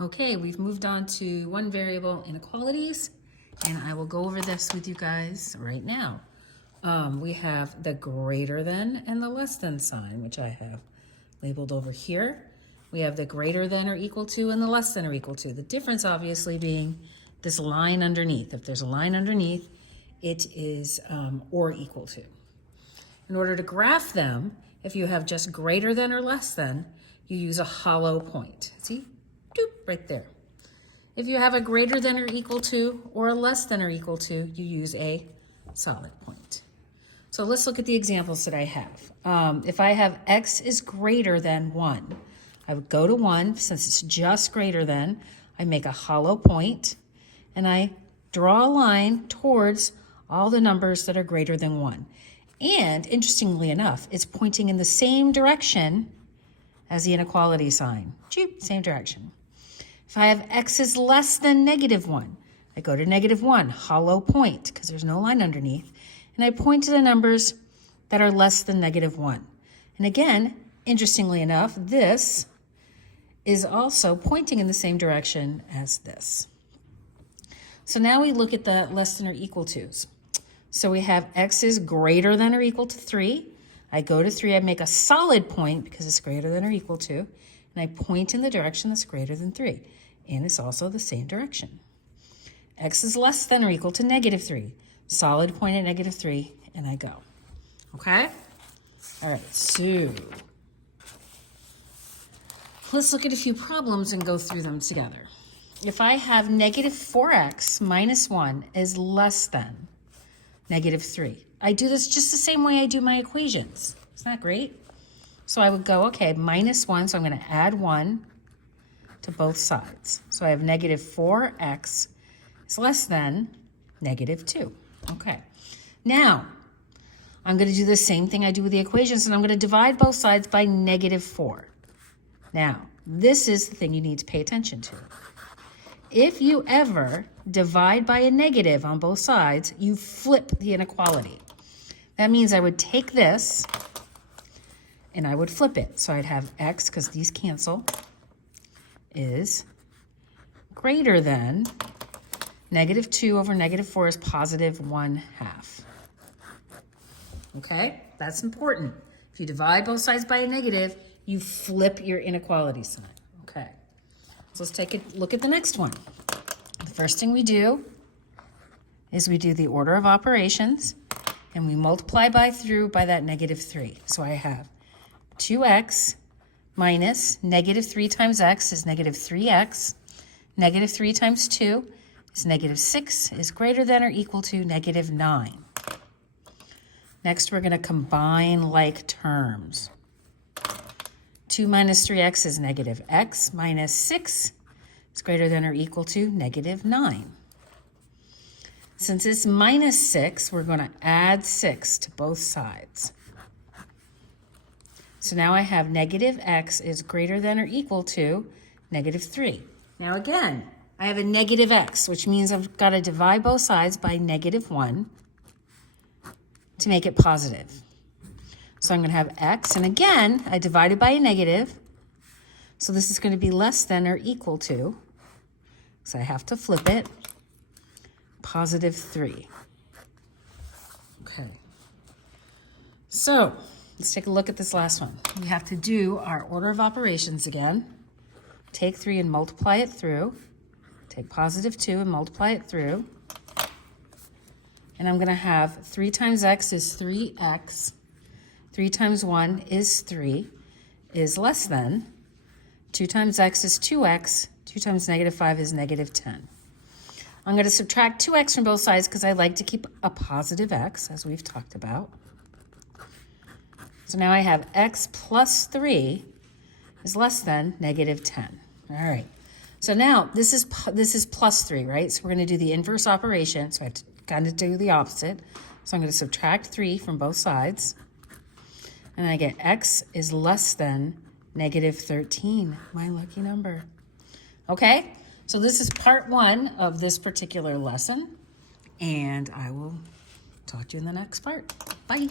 Okay, we've moved on to one variable inequalities, and I will go over this with you guys right now. We have the greater than and the less than sign, which I have labeled over here. We have the greater than or equal to and the less than or equal to. The difference obviously being this line underneath. If there's a line underneath, it is or equal to. In order to graph them, if you have just greater than or less than, you use a hollow point. See? Doop, right there. If you have a greater than or equal to or a less than or equal to, you use a solid point. So let's look at the examples that I have. If I have x is greater than 1, I would go to 1. Since it's just greater than, I make a hollow point, and I draw a line towards all the numbers that are greater than 1. And interestingly enough, it's pointing in the same direction as the inequality sign. Choop, same direction. If I have x is less than -1, I go to -1, hollow point, because there's no line underneath, and I point to the numbers that are less than -1. And again, interestingly enough, this is also pointing in the same direction as this. So now we look at the less than or equal to's. So we have x is greater than or equal to 3. I go to 3, I make a solid point because it's greater than or equal to, and I point in the direction that's greater than 3. And it's also the same direction. X is less than or equal to -3. Solid point at -3, and I go. Okay? All right, so let's look at a few problems and go through them together. If I have -4x minus 1 is less than -3. I do this just the same way I do my equations. Isn't that great? So I would go, okay, -1, so I'm going to add 1 to both sides. So I have -4x is less than -2. Okay. Now, I'm going to do the same thing I do with the equations, and I'm going to divide both sides by -4. Now, this is the thing you need to pay attention to. If you ever divide by a negative on both sides, you flip the inequality. That means I would take this and I would flip it. So I'd have x, because these cancel, is greater than -2 over -4 is +1/2. Okay, that's important. If you divide both sides by a negative, you flip your inequality sign. Okay, so let's take a look at the next one. The first thing we do is we do the order of operations, and we multiply through by that -3. So I have 2x minus -3 times x is -3x. -3 times 2 is -6 is greater than or equal to -9. Next, we're going to combine like terms. 2 minus 3x is -x minus 6 is greater than or equal to -9. Since it's -6, we're going to add 6 to both sides. So now I have -x is greater than or equal to -3. Now again, I have a -x, which means I've got to divide both sides by -1 to make it positive. So I'm going to have x, and again, I divided by a negative, so this is going to be less than or equal to, so I have to flip it, +3. Okay. So let's take a look at this last one. We have to do our order of operations again. Take 3 and multiply it through. Take +2 and multiply it through. And I'm going to have 3 times x is 3x. 3 times 1 is 3, is less than. 2 times x is 2x. 2 times -5 is -10. I'm going to subtract 2x from both sides because I like to keep a positive x, as we've talked about. So now I have x plus 3 is less than -10. All right. So now this is +3, right? So we're going to do the inverse operation. So I have to kind of do the opposite. So I'm going to subtract 3 from both sides. And I get x is less than -13, my lucky number. Okay, so this is part 1 of this particular lesson, and I will talk to you in the next part. Bye.